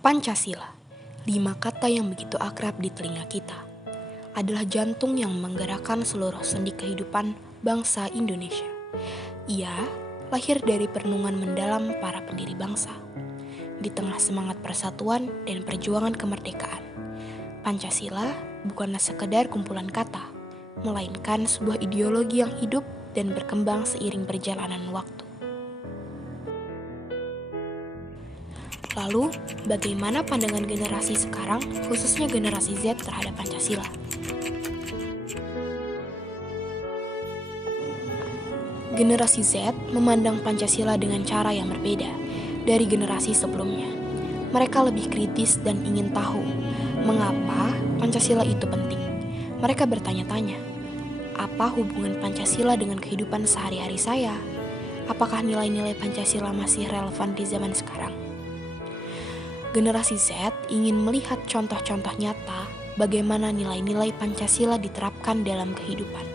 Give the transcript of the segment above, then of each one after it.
Pancasila, 5 kata yang begitu akrab di telinga kita, adalah jantung yang menggerakkan seluruh sendi kehidupan bangsa Indonesia. Ia lahir dari perenungan mendalam para pendiri bangsa. Di tengah semangat persatuan dan perjuangan kemerdekaan, Pancasila bukanlah sekedar kumpulan kata, melainkan sebuah ideologi yang hidup dan berkembang seiring perjalanan waktu. Lalu, bagaimana pandangan generasi sekarang, khususnya generasi Z terhadap Pancasila? Generasi Z memandang Pancasila dengan cara yang berbeda dari generasi sebelumnya. Mereka lebih kritis dan ingin tahu mengapa Pancasila itu penting. Mereka bertanya-tanya, apa hubungan Pancasila dengan kehidupan sehari-hari saya? Apakah nilai-nilai Pancasila masih relevan di zaman sekarang? Generasi Z ingin melihat contoh-contoh nyata bagaimana nilai-nilai Pancasila diterapkan dalam kehidupan.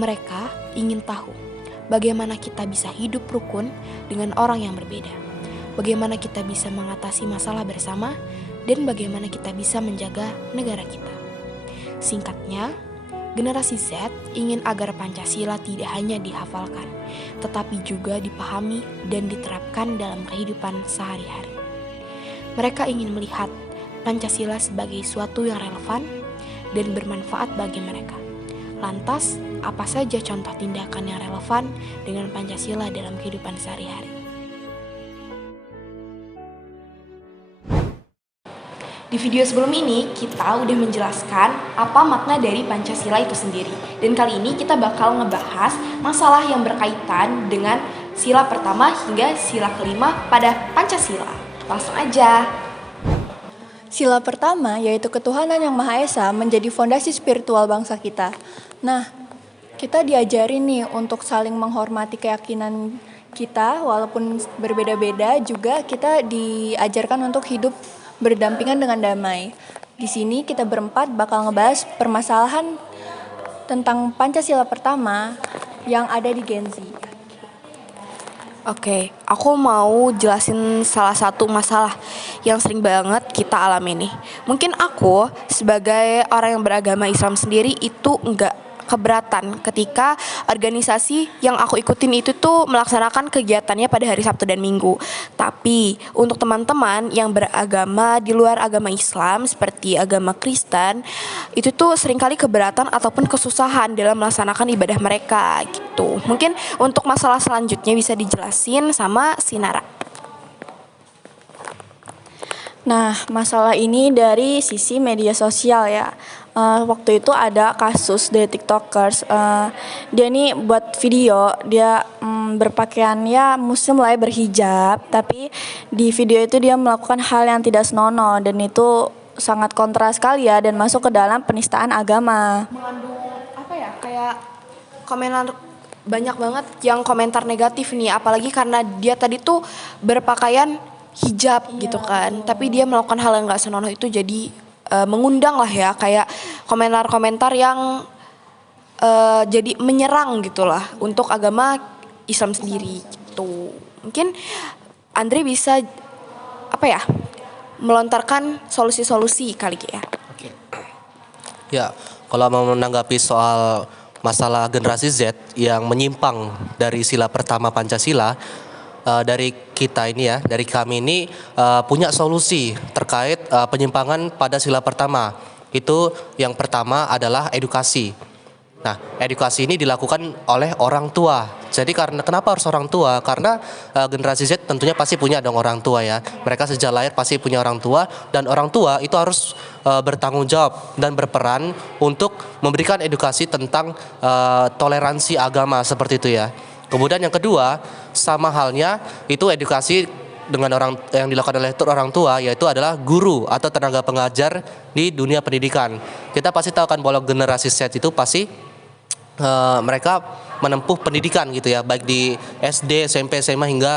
Mereka ingin tahu bagaimana kita bisa hidup rukun dengan orang yang berbeda, bagaimana kita bisa mengatasi masalah bersama, dan bagaimana kita bisa menjaga negara kita. Singkatnya, generasi Z ingin agar Pancasila tidak hanya dihafalkan, tetapi juga dipahami dan diterapkan dalam kehidupan sehari-hari. Mereka ingin melihat Pancasila sebagai suatu yang relevan dan bermanfaat bagi mereka. Lantas, apa saja contoh tindakan yang relevan dengan Pancasila dalam kehidupan sehari-hari? Di video sebelum ini, kita udah menjelaskan apa makna dari Pancasila itu sendiri. Dan kali ini kita bakal ngebahas masalah yang berkaitan dengan sila pertama hingga sila kelima pada Pancasila. Langsung aja. Sila pertama yaitu ketuhanan yang Maha Esa menjadi fondasi spiritual bangsa kita. Nah, kita diajarin nih untuk saling menghormati keyakinan kita walaupun berbeda-beda, juga kita diajarkan untuk hidup berdampingan dengan damai. Di sini kita berempat bakal ngebahas permasalahan tentang Pancasila pertama yang ada di Gen Z. Oke, aku mau jelasin salah satu masalah yang sering banget kita alami nih. Mungkin aku sebagai orang yang beragama Islam sendiri itu enggak keberatan ketika organisasi yang aku ikutin itu tuh melaksanakan kegiatannya pada hari Sabtu dan Minggu. Tapi untuk teman-teman yang beragama di luar agama Islam seperti agama Kristen, itu tuh seringkali keberatan ataupun kesusahan dalam melaksanakan ibadah mereka gitu. Mungkin untuk masalah selanjutnya bisa dijelasin sama Sinara. Nah, masalah ini dari sisi media sosial ya. Waktu itu ada kasus dari TikTokers. Dia nih buat video, dia berpakaian ya muslim lah, berhijab. Tapi di video itu dia melakukan hal yang tidak senonoh, dan itu sangat kontra sekali ya, dan masuk ke dalam penistaan agama. Mengandung kayak komentar banyak banget yang komentar negatif nih, apalagi karena dia tadi tuh berpakaian hijab gitu kan, tapi dia melakukan hal yang nggak senonoh itu, jadi mengundang lah ya kayak komentar-komentar yang jadi menyerang gitulah untuk agama Islam sendiri gitu. Mungkin Andre bisa melontarkan solusi-solusi kali ya. Oke. Ya, kalau mau menanggapi soal masalah generasi Z yang menyimpang dari sila pertama Pancasila, dari kita ini ya, dari kami ini punya solusi terkait penyimpangan pada sila pertama. Itu yang pertama adalah edukasi. Nah, edukasi ini dilakukan oleh orang tua. Jadi kenapa harus orang tua? Karena generasi Z tentunya pasti punya dong orang tua ya. Mereka sejak lahir pasti punya orang tua, dan orang tua itu harus bertanggung jawab dan berperan untuk memberikan edukasi tentang toleransi agama seperti itu ya. Kemudian yang kedua, sama halnya itu edukasi dengan orang yang dilakukan oleh orang tua, yaitu adalah guru atau tenaga pengajar di dunia pendidikan. Kita pasti tahu kan bahwa generasi Z itu pasti mereka menempuh pendidikan gitu ya, baik di SD, SMP, SMA hingga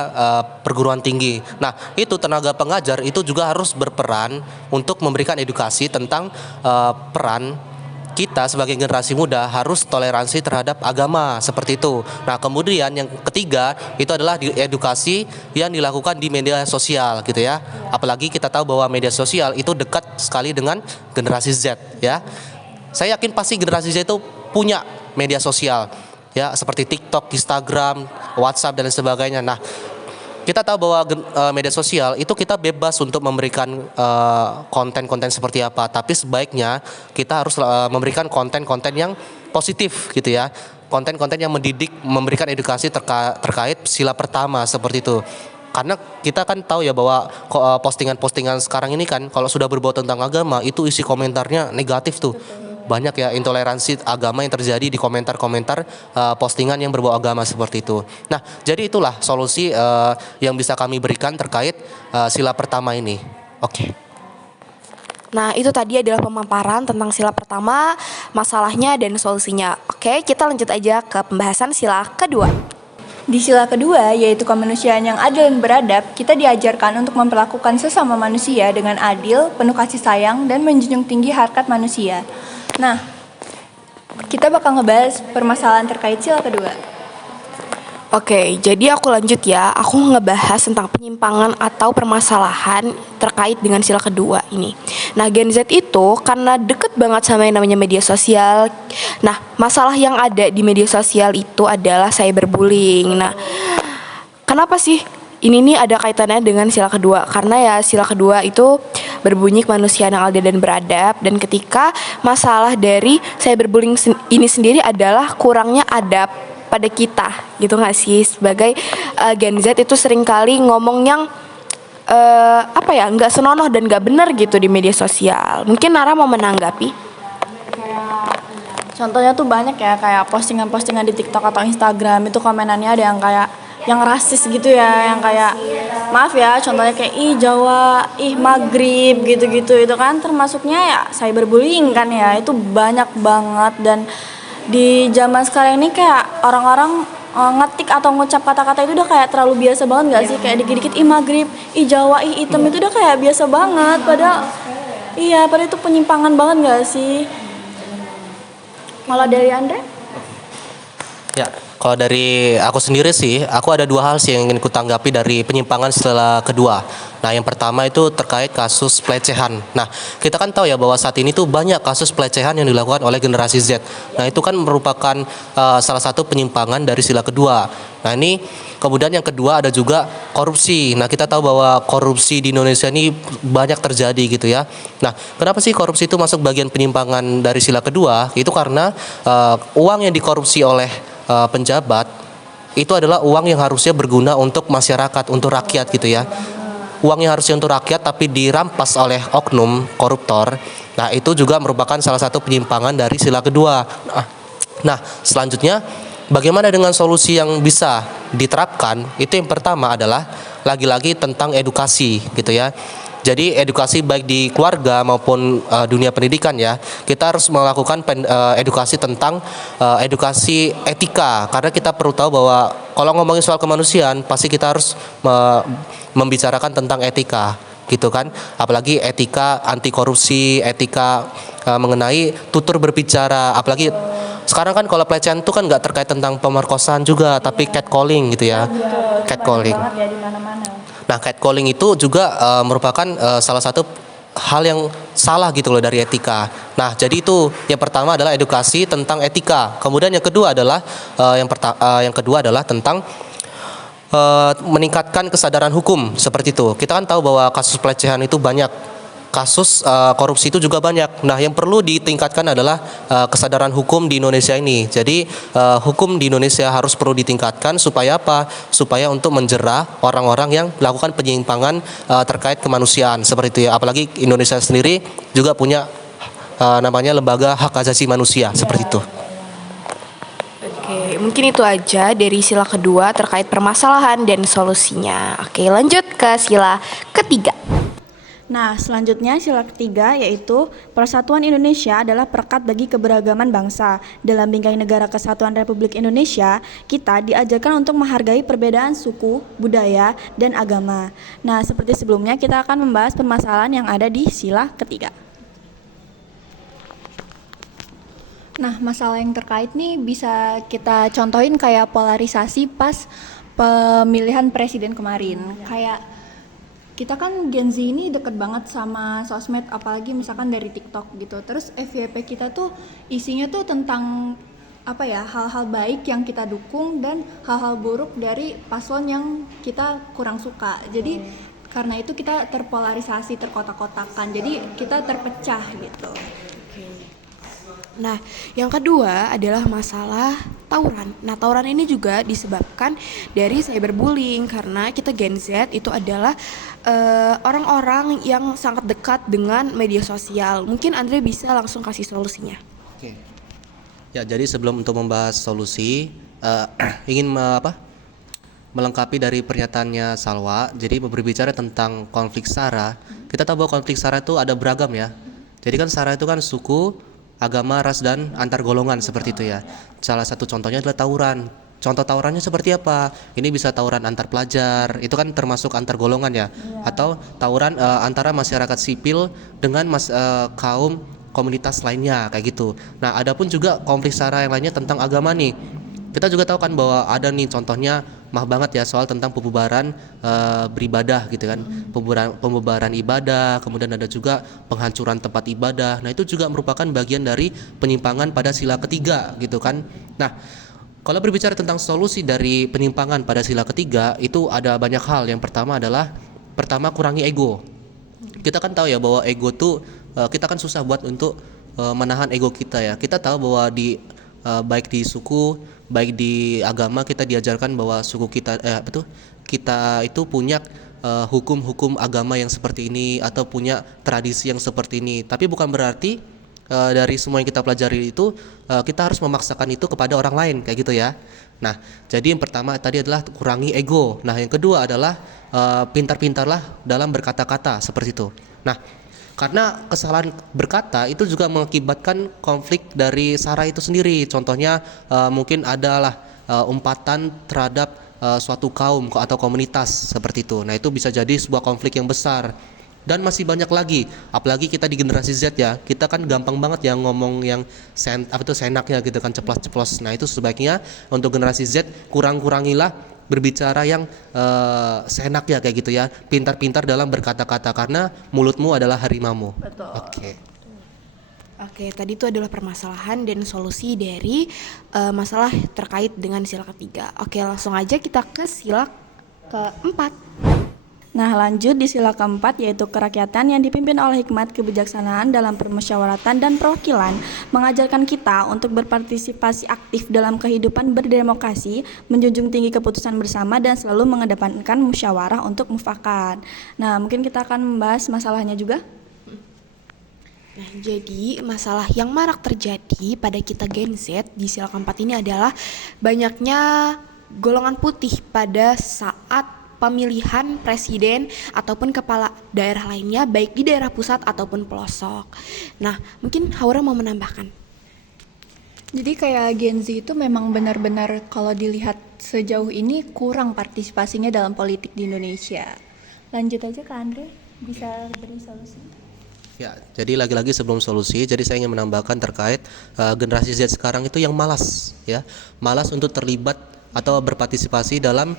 perguruan tinggi. Nah, itu tenaga pengajar itu juga harus berperan untuk memberikan edukasi tentang peran kita sebagai generasi muda harus toleransi terhadap agama seperti itu. Nah, kemudian yang ketiga itu adalah edukasi yang dilakukan di media sosial gitu ya. Apalagi kita tahu bahwa media sosial itu dekat sekali dengan generasi Z ya. Saya yakin pasti generasi Z itu punya media sosial ya, seperti TikTok, Instagram, WhatsApp dan sebagainya. Nah, kita tahu bahwa media sosial itu kita bebas untuk memberikan konten-konten seperti apa, tapi sebaiknya kita harus memberikan konten-konten yang positif gitu ya, konten-konten yang mendidik, memberikan edukasi terkait sila pertama seperti itu. Karena kita kan tahu ya bahwa postingan-postingan sekarang ini kan kalau sudah berbau tentang agama itu isi komentarnya negatif tuh. Banyak ya intoleransi agama yang terjadi di komentar-komentar postingan yang berbau agama seperti itu. Nah, jadi itulah solusi yang bisa kami berikan terkait sila pertama ini. Oke. Nah, itu tadi adalah pemaparan tentang sila pertama, masalahnya dan solusinya. Oke, kita lanjut aja ke pembahasan sila kedua. Di sila kedua, yaitu kemanusiaan yang adil dan beradab, kita diajarkan untuk memperlakukan sesama manusia dengan adil, penuh kasih sayang, dan menjunjung tinggi harkat manusia. Nah, kita bakal ngebahas permasalahan terkait sila kedua. Oke, jadi aku lanjut ya. Aku ngebahas tentang penyimpangan atau permasalahan terkait dengan sila kedua ini. Nah, Gen Z itu karena deket banget sama yang namanya media sosial. Nah, masalah yang ada di media sosial itu adalah cyberbullying. Nah, kenapa sih ini nih ada kaitannya dengan sila kedua? Karena ya sila kedua itu berbunyi kemanusiaan yang adil dan beradab, dan ketika masalah dari cyberbullying ini sendiri adalah kurangnya adab pada kita, gitu nggak sih? Sebagai Gen Z itu seringkali ngomong yang nggak senonoh dan nggak benar gitu di media sosial. Mungkin Nara mau menanggapi? Contohnya tuh banyak ya, kayak postingan-postingan di TikTok atau Instagram itu komenannya ada yang kayak yang rasis gitu ya, yang kayak maaf ya, contohnya kayak ih Jawa, ih Maghrib gitu-gitu. Itu kan termasuknya ya cyberbullying kan ya. Itu banyak banget, dan di zaman sekarang ini kayak orang-orang ngetik atau ngucap kata-kata itu udah kayak terlalu biasa banget gak sih? Kayak dikit-dikit ih Maghrib, ih Jawa, ih hitam itu udah kayak biasa banget. Padahal itu penyimpangan banget gak sih? Malah dari Andre? Ya, kalau dari aku sendiri sih, aku ada dua hal sih yang ingin kutanggapi dari penyimpangan sila kedua. Nah, yang pertama itu terkait kasus pelecehan. Nah, kita kan tahu ya bahwa saat ini tuh banyak kasus pelecehan yang dilakukan oleh generasi Z. Nah, itu kan merupakan salah satu penyimpangan dari sila kedua. Nah, ini kemudian yang kedua ada juga korupsi. Nah, kita tahu bahwa korupsi di Indonesia ini banyak terjadi gitu ya. Nah, kenapa sih korupsi itu masuk bagian penyimpangan dari sila kedua? Itu karena uang yang dikorupsi oleh penjabat itu adalah uang yang harusnya berguna untuk masyarakat, untuk rakyat gitu ya. Uang yang harusnya untuk rakyat tapi dirampas oleh oknum koruptor. Nah, itu juga merupakan salah satu penyimpangan dari sila kedua. Nah, selanjutnya bagaimana dengan solusi yang bisa diterapkan? Itu yang pertama adalah lagi-lagi tentang edukasi gitu ya. Jadi edukasi baik di keluarga maupun dunia pendidikan ya, kita harus melakukan edukasi tentang edukasi etika, karena kita perlu tahu bahwa kalau ngomongin soal kemanusiaan pasti kita harus membicarakan tentang etika gitu kan, apalagi etika anti korupsi, etika mengenai tutur berbicara, apalagi sekarang kan kalau pelecehan itu kan nggak terkait tentang pemerkosaan juga, tapi catcalling gitu ya, catcalling. Nah, catcalling itu juga merupakan salah satu hal yang salah gitu loh dari etika. Nah, jadi itu yang pertama adalah edukasi tentang etika. Kemudian yang kedua adalah tentang meningkatkan kesadaran hukum seperti itu. Kita kan tahu bahwa kasus pelecehan itu banyak, kasus korupsi itu juga banyak. Nah, yang perlu ditingkatkan adalah kesadaran hukum di Indonesia ini. Jadi hukum di Indonesia harus perlu ditingkatkan supaya apa? Supaya untuk menjerah orang-orang yang melakukan penyimpangan terkait kemanusiaan seperti itu ya. Apalagi Indonesia sendiri juga punya namanya Lembaga Hak Asasi Manusia seperti itu. Oke, mungkin itu aja dari sila kedua terkait permasalahan dan solusinya. Oke, lanjut ke sila ketiga. Nah, selanjutnya sila ketiga yaitu Persatuan Indonesia adalah perekat bagi keberagaman bangsa. Dalam Bingkai Negara Kesatuan Republik Indonesia, kita diajarkan untuk menghargai perbedaan suku, budaya, dan agama. Nah, seperti sebelumnya kita akan membahas permasalahan yang ada di sila ketiga. Nah, masalah yang terkait nih bisa kita contohin kayak polarisasi pas pemilihan presiden kemarin. Kayak kita kan Gen Z ini deket banget sama sosmed, apalagi misalkan dari TikTok gitu. Terus FYP kita tuh isinya tuh tentang apa ya, hal-hal baik yang kita dukung dan hal-hal buruk dari paslon yang kita kurang suka. Jadi karena itu kita terpolarisasi, terkotak-kotakan. Jadi kita terpecah gitu. Nah, yang kedua adalah masalah tawuran. Nah, tawuran ini juga disebabkan dari cyberbullying karena kita Gen Z itu adalah orang-orang yang sangat dekat dengan media sosial. Mungkin Andre bisa langsung kasih solusinya. Oke. Ya, jadi sebelum untuk membahas solusi, ingin melengkapi dari pernyataannya Salwa. Jadi berbicara tentang konflik SARA, kita tahu bahwa konflik SARA itu ada beragam ya. Jadi kan SARA itu kan suku, agama, ras, dan antar golongan seperti itu ya. Salah satu contohnya adalah tawuran. Contoh tawurannya seperti apa? Ini bisa tawuran antar pelajar, itu kan termasuk antar golongan ya. Atau tawuran antara masyarakat sipil dengan kaum komunitas lainnya kayak gitu. Nah, ada pun juga konflik SARA yang lainnya tentang agama nih. Kita juga tahu kan bahwa ada nih contohnya mah banget ya soal tentang pembubaran beribadah gitu kan, pembubaran ibadah, kemudian ada juga penghancuran tempat ibadah. Nah, itu juga merupakan bagian dari penyimpangan pada sila ketiga gitu kan. Nah, kalau berbicara tentang solusi dari penyimpangan pada sila ketiga itu ada banyak hal. Yang pertama adalah kurangi ego. Kita kan tahu ya bahwa ego tuh kita kan susah buat untuk menahan ego kita ya. Kita tahu bahwa baik di suku, baik di agama kita diajarkan bahwa suku kita kita itu punya hukum-hukum agama yang seperti ini atau punya tradisi yang seperti ini. Tapi bukan berarti dari semua yang kita pelajari itu kita harus memaksakan itu kepada orang lain kayak gitu ya. Nah, jadi yang pertama tadi adalah kurangi ego. Nah, yang kedua adalah pintar-pintarlah dalam berkata-kata seperti itu. Nah, karena kesalahan berkata itu juga mengakibatkan konflik dari SARA itu sendiri. Contohnya mungkin adalah umpatan terhadap suatu kaum atau komunitas seperti itu. Nah, itu bisa jadi sebuah konflik yang besar. Dan masih banyak lagi, apalagi kita di generasi Z ya, kita kan gampang banget ya ngomong yang senaknya gitu kan, ceplos-ceplos. Nah, itu sebaiknya untuk generasi Z kurangilah berbicara yang seenaknya kayak gitu ya, pintar-pintar dalam berkata-kata karena mulutmu adalah harimaumu. Betul. Oke, tadi itu adalah permasalahan dan solusi dari masalah terkait dengan sila ketiga. Oke, langsung aja kita ke sila keempat. Nah, lanjut di sila keempat yaitu kerakyatan yang dipimpin oleh hikmat kebijaksanaan dalam permusyawaratan dan perwakilan, mengajarkan kita untuk berpartisipasi aktif dalam kehidupan berdemokrasi, menjunjung tinggi keputusan bersama dan selalu mengedepankan musyawarah untuk mufakat. Nah, mungkin kita akan membahas masalahnya juga. Nah, jadi masalah yang marak terjadi pada kita Gen Z di sila keempat ini adalah banyaknya golongan putih pada saat pemilihan presiden ataupun kepala daerah lainnya, baik di daerah pusat ataupun pelosok. Nah, mungkin Haura mau menambahkan. Jadi kayak Gen Z itu memang benar-benar kalau dilihat sejauh ini kurang partisipasinya dalam politik di Indonesia. Lanjut aja ke Andre, bisa beri solusi. Ya, jadi lagi-lagi sebelum solusi, jadi saya ingin menambahkan terkait generasi Z sekarang itu yang malas ya, malas untuk terlibat atau berpartisipasi dalam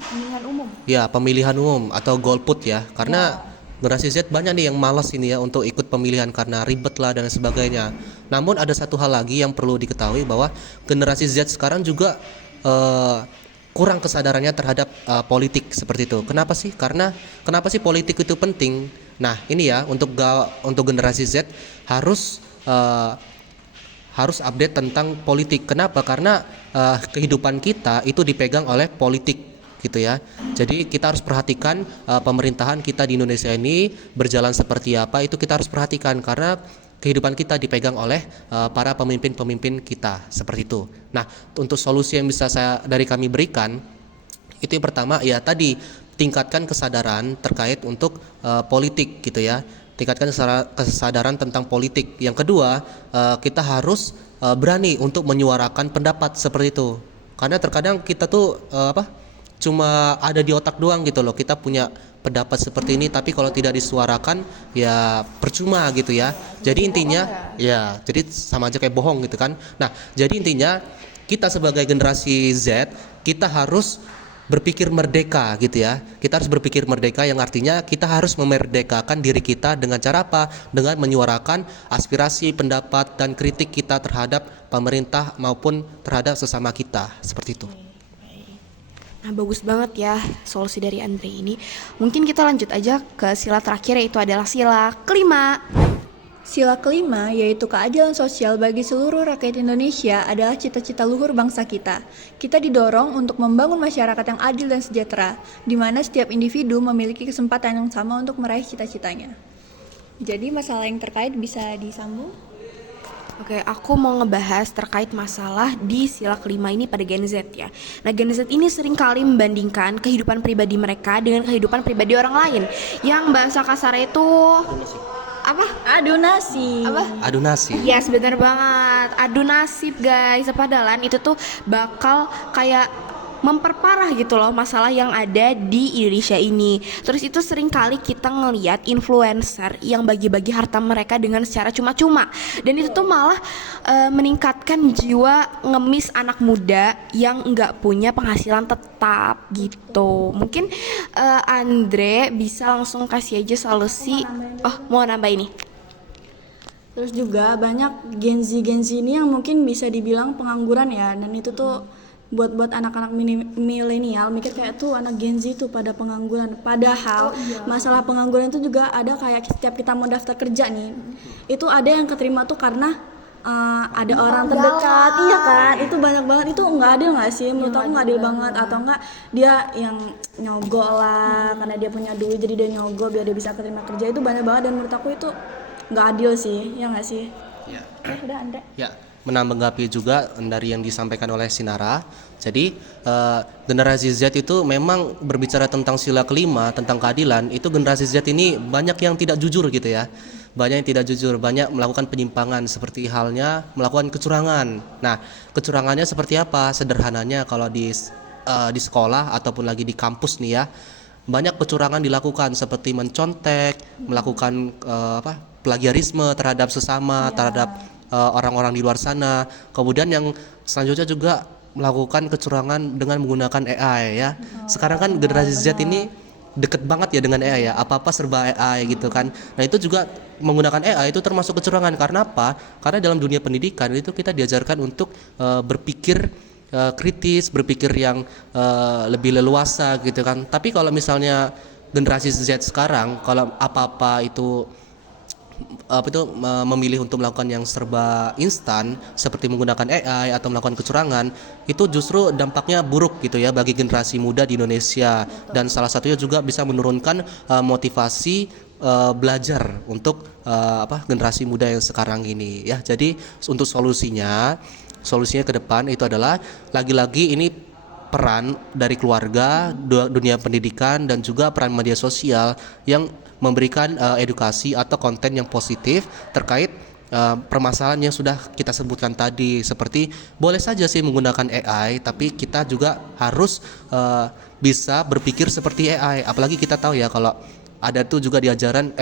Pemilihan umum. Ya, pemilihan umum atau golput ya. Karena generasi Z banyak nih yang malas ini ya untuk ikut pemilihan karena ribet lah dan sebagainya. Namun ada satu hal lagi yang perlu diketahui bahwa generasi Z sekarang juga kurang kesadarannya terhadap politik seperti itu. Kenapa sih? Kenapa sih politik itu penting? Nah, ini ya untuk generasi Z harus update tentang politik. Kenapa? Karena kehidupan kita itu dipegang oleh politik gitu ya. Jadi kita harus perhatikan pemerintahan kita di Indonesia ini berjalan seperti apa, itu kita harus perhatikan karena kehidupan kita dipegang oleh para pemimpin-pemimpin kita seperti itu. Nah, untuk solusi yang bisa dari kami berikan itu yang pertama ya tadi tingkatkan kesadaran terkait untuk politik gitu ya. Tingkatkan kesadaran tentang politik. Yang kedua, kita harus berani untuk menyuarakan pendapat seperti itu. Karena terkadang kita tuh cuma ada di otak doang gitu loh. Kita punya pendapat seperti ini, tapi kalau tidak disuarakan ya percuma gitu ya. Jadi intinya ya jadi sama aja kayak bohong gitu kan. Nah, jadi intinya kita sebagai generasi Z, kita harus berpikir merdeka gitu ya. Kita harus berpikir merdeka yang artinya kita harus memerdekakan diri kita dengan cara apa? Dengan menyuarakan aspirasi, pendapat dan kritik kita terhadap pemerintah maupun terhadap sesama kita. Seperti itu. Nah, bagus banget ya solusi dari Andre ini. Mungkin kita lanjut aja ke sila terakhir, yaitu adalah sila kelima. Sila kelima, yaitu keadilan sosial bagi seluruh rakyat Indonesia, adalah cita-cita luhur bangsa kita. Kita didorong untuk membangun masyarakat yang adil dan sejahtera, di mana setiap individu memiliki kesempatan yang sama untuk meraih cita-citanya. Jadi masalah yang terkait bisa disambung? Oke, aku mau ngebahas terkait masalah di sila kelima ini pada Gen Z ya. Nah, Gen Z ini sering kali membandingkan kehidupan pribadi mereka dengan kehidupan pribadi orang lain. Yang bahasa kasar itu apa? Adu nasib. Apa? Adu nasib. Yes, bener banget. Adu nasib guys. Padahal itu tuh bakal kayak memperparah gitu loh masalah yang ada di Indonesia ini. Terus itu sering kali kita ngelihat influencer yang bagi-bagi harta mereka dengan secara cuma-cuma. Dan itu tuh malah meningkatkan jiwa ngemis anak muda yang nggak punya penghasilan tetap gitu. Mungkin Andre bisa langsung kasih aja solusi. Oh, mau nambah ini. Terus juga banyak Gen Z ini yang mungkin bisa dibilang pengangguran ya, dan itu tuh buat anak-anak milenial mikir kayak tuh anak Gen Z tuh pada pengangguran. Padahal masalah pengangguran itu juga ada kayak setiap kita mau daftar kerja nih, itu ada yang keterima tuh karena ada orang terdekat, iya kan? Itu banyak banget, itu nggak adil nggak sih? Menurut aku nggak adil banget. Atau enggak dia yang nyogok lah karena dia punya duit jadi dia nyogok biar dia bisa keterima kerja, itu banyak banget dan menurut aku itu nggak adil sih, ya nggak sih? Ya. Udah Andre. Ya, menanggapi juga dari yang disampaikan oleh Sinara. Jadi generasi Z itu memang berbicara tentang sila kelima, tentang keadilan. Itu generasi Z ini banyak yang tidak jujur gitu ya. Banyak yang tidak jujur, banyak melakukan penyimpangan seperti halnya melakukan kecurangan. Nah, kecurangannya seperti apa? Sederhananya kalau di sekolah ataupun lagi di kampus nih ya, banyak kecurangan dilakukan seperti mencontek, melakukan plagiarisme terhadap sesama, terhadap orang-orang di luar sana. Kemudian yang selanjutnya juga melakukan kecurangan dengan menggunakan AI ya. Sekarang kan generasi Z ini deket banget ya dengan AI ya, apa-apa serba AI gitu kan. Nah, itu juga menggunakan AI itu termasuk kecurangan. Karena apa? Karena dalam dunia pendidikan itu kita diajarkan untuk berpikir kritis, berpikir yang lebih leluasa gitu kan. Tapi kalau misalnya generasi Z sekarang kalau apa-apa itu memilih untuk melakukan yang serba instan seperti menggunakan AI atau melakukan kecurangan, itu justru dampaknya buruk gitu ya bagi generasi muda di Indonesia, dan salah satunya juga bisa menurunkan motivasi belajar untuk generasi muda yang sekarang ini ya. Jadi untuk solusinya ke depan itu adalah lagi-lagi ini peran dari keluarga, dunia pendidikan dan juga peran media sosial yang memberikan edukasi atau konten yang positif terkait permasalahan yang sudah kita sebutkan tadi. Seperti boleh saja sih menggunakan AI, tapi kita juga harus bisa berpikir seperti AI. Apalagi kita tahu ya kalau ada tuh juga diajarin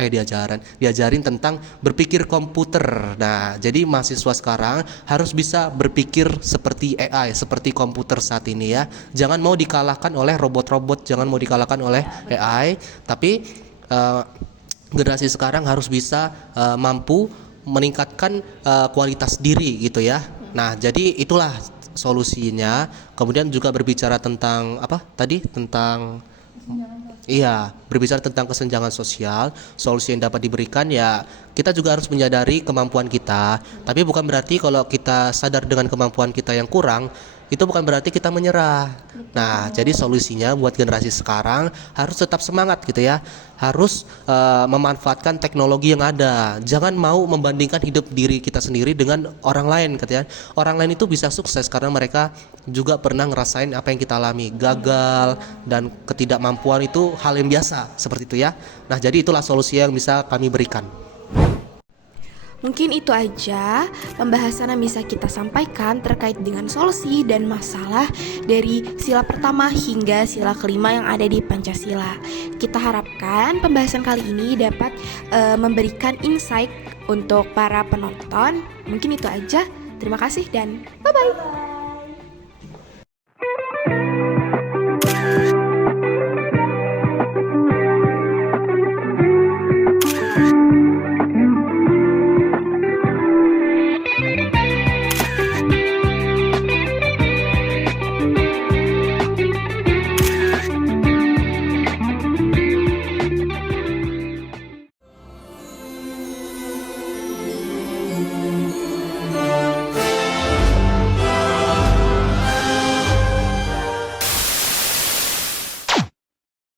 tentang berpikir komputer. Nah, jadi mahasiswa sekarang harus bisa berpikir seperti AI, seperti komputer saat ini ya. Jangan mau dikalahkan oleh robot-robot, jangan mau dikalahkan oleh AI, tapi generasi sekarang harus bisa mampu meningkatkan kualitas diri gitu ya. Nah, jadi itulah solusinya. Kemudian juga berbicara tentang berbicara tentang kesenjangan sosial. Solusi yang dapat diberikan ya, kita juga harus menyadari kemampuan kita. Tapi bukan berarti kalau kita sadar dengan kemampuan kita yang kurang, itu bukan berarti kita menyerah. Nah, jadi solusinya buat generasi sekarang harus tetap semangat gitu ya. Harus memanfaatkan teknologi yang ada. Jangan mau membandingkan hidup diri kita sendiri dengan orang lain katanya. Orang lain itu bisa sukses karena mereka juga pernah ngerasain apa yang kita alami. Gagal dan ketidakmampuan itu hal yang biasa seperti itu ya. Nah, jadi itulah solusi yang bisa kami berikan. Mungkin itu aja pembahasan yang bisa kita sampaikan terkait dengan solusi dan masalah dari sila pertama hingga sila kelima yang ada di Pancasila. Kita harapkan pembahasan kali ini dapat memberikan insight untuk para penonton. Mungkin itu aja. Terima kasih dan bye-bye.